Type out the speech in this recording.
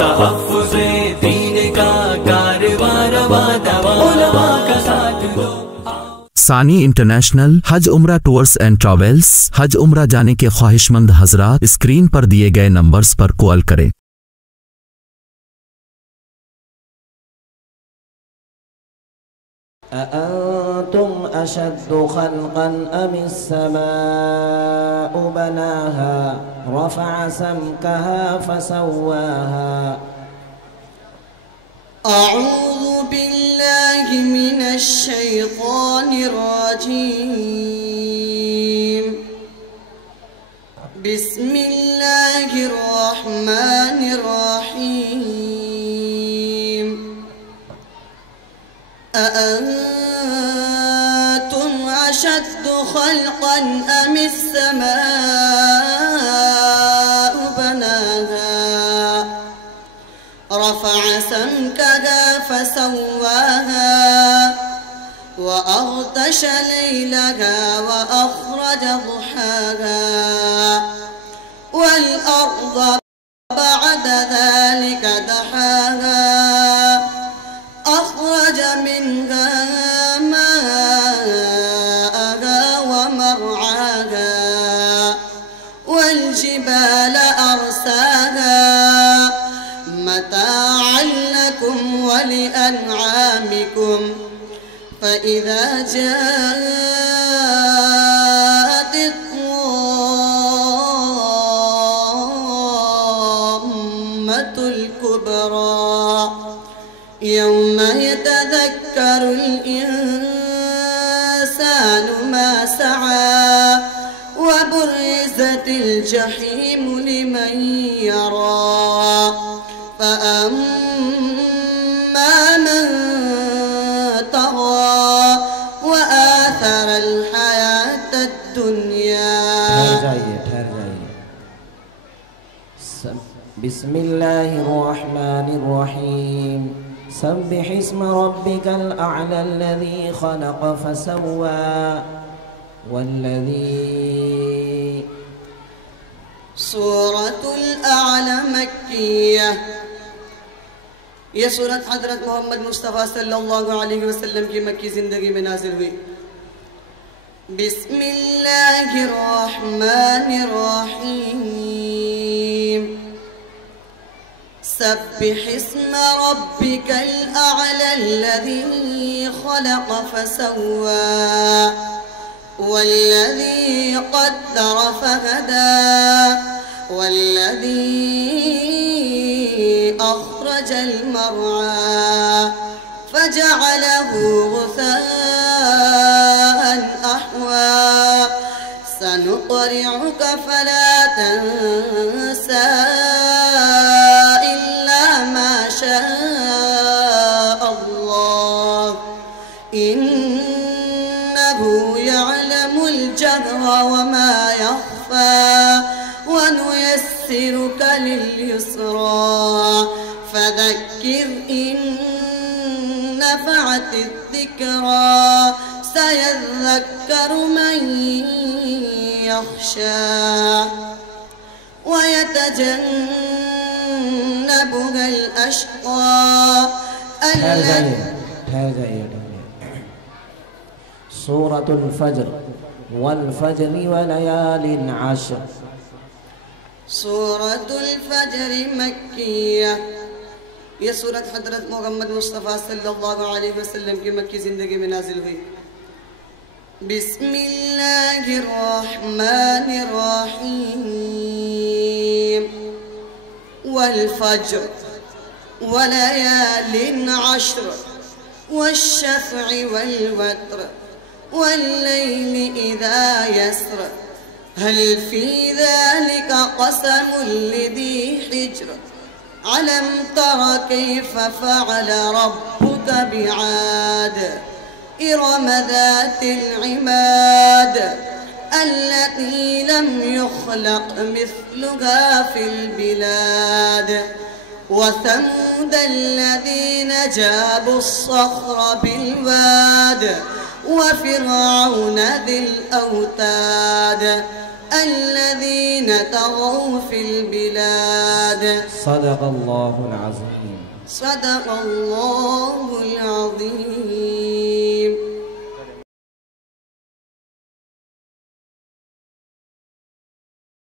तहफ़्फ़ुज़े दीन का कारवां रवां दवा उलमा का साथ दो। सानी इंटरनेशनल हज उम्रा टूर्स एंड ट्रैवल्स। हज उम्रा जाने के ख्वाहिशमंद हजरात स्क्रीन पर दिए गए नंबर्स पर कॉल करें। أأنتم أشد خلقا أم السماء بناها رفع سمكها فسواها أعوذ بالله من الشيطان الرجيم. بسم الله الرحمن الرحيم. أأنتم أشد خلقا أم السماء بناها رفع سمكها فسواها وأغطش ليلها وأخرج ضحاها والأرض بعد ذلك دحاها أخرج منها ماءها ومرعاها والجبال أرساها متاعا لكم ولأنعامكم فإذا جاءت الطامة الكبرى يوم يتذكر الإنسان ما سعى وبرزت الجحيم لمن يرى فأما من طغى وآثر الحياة الدنيا. بسم الله الرحمن الرحيم. سبح اسم ربك الأعلى الذي خلق فسوى والذي. سورة الأعلى مكية. यह सूरत हज़रत मोहम्मद मुस्तफ़ा सल्लल्लाहु अलैहि वसल्लम की मक्की ज़िंदगी में नाज़िल हुई। बिस्मिल्लाहिर्रहमानिर्रहीम। सब्बिह इस्म रब्बिकल अअला अल्लज़ी खलक़ फसव्वा वल्लज़ी क़द्दर फहदा वल्लज़ी أخرج المرعى فجعله غثاء أحوى سنقرعك فلا تنسى إلا ما شاء الله إنه يعلم الجهر وما يخفى ونيسرك لليسرى فذكر إن نفعت الذكرى سيذكر من يخشى ويتجنبها الأشقى سورة الفجر والفجر وليال عشر. सूरत الفجر मक्किया। यह सूरत हज़रत मोहम्मद मुस्तफ़ा सल्लल्लाहु अलैहि वसल्लम की मक्की ज़िंदगी में नाज़िल हुई। बिस्मिल्लाहिर्रहमानिर्रहीम। वल्फज्र वलयालिन अश्र वश्शफ़अ वल्वत्र वल्लैलि इज़ा यस्र هل في ذلك قسم لذي حجر ألم تر كيف فعل ربك بعاد إرم ذات العماد التي لم يخلق مثلها في البلاد وثمود الذين جابوا الصخر بالواد وفرعون ذي الأوتاد الذين طغوا في البلاد. صدق الله العظيم. صدق الله العظيم.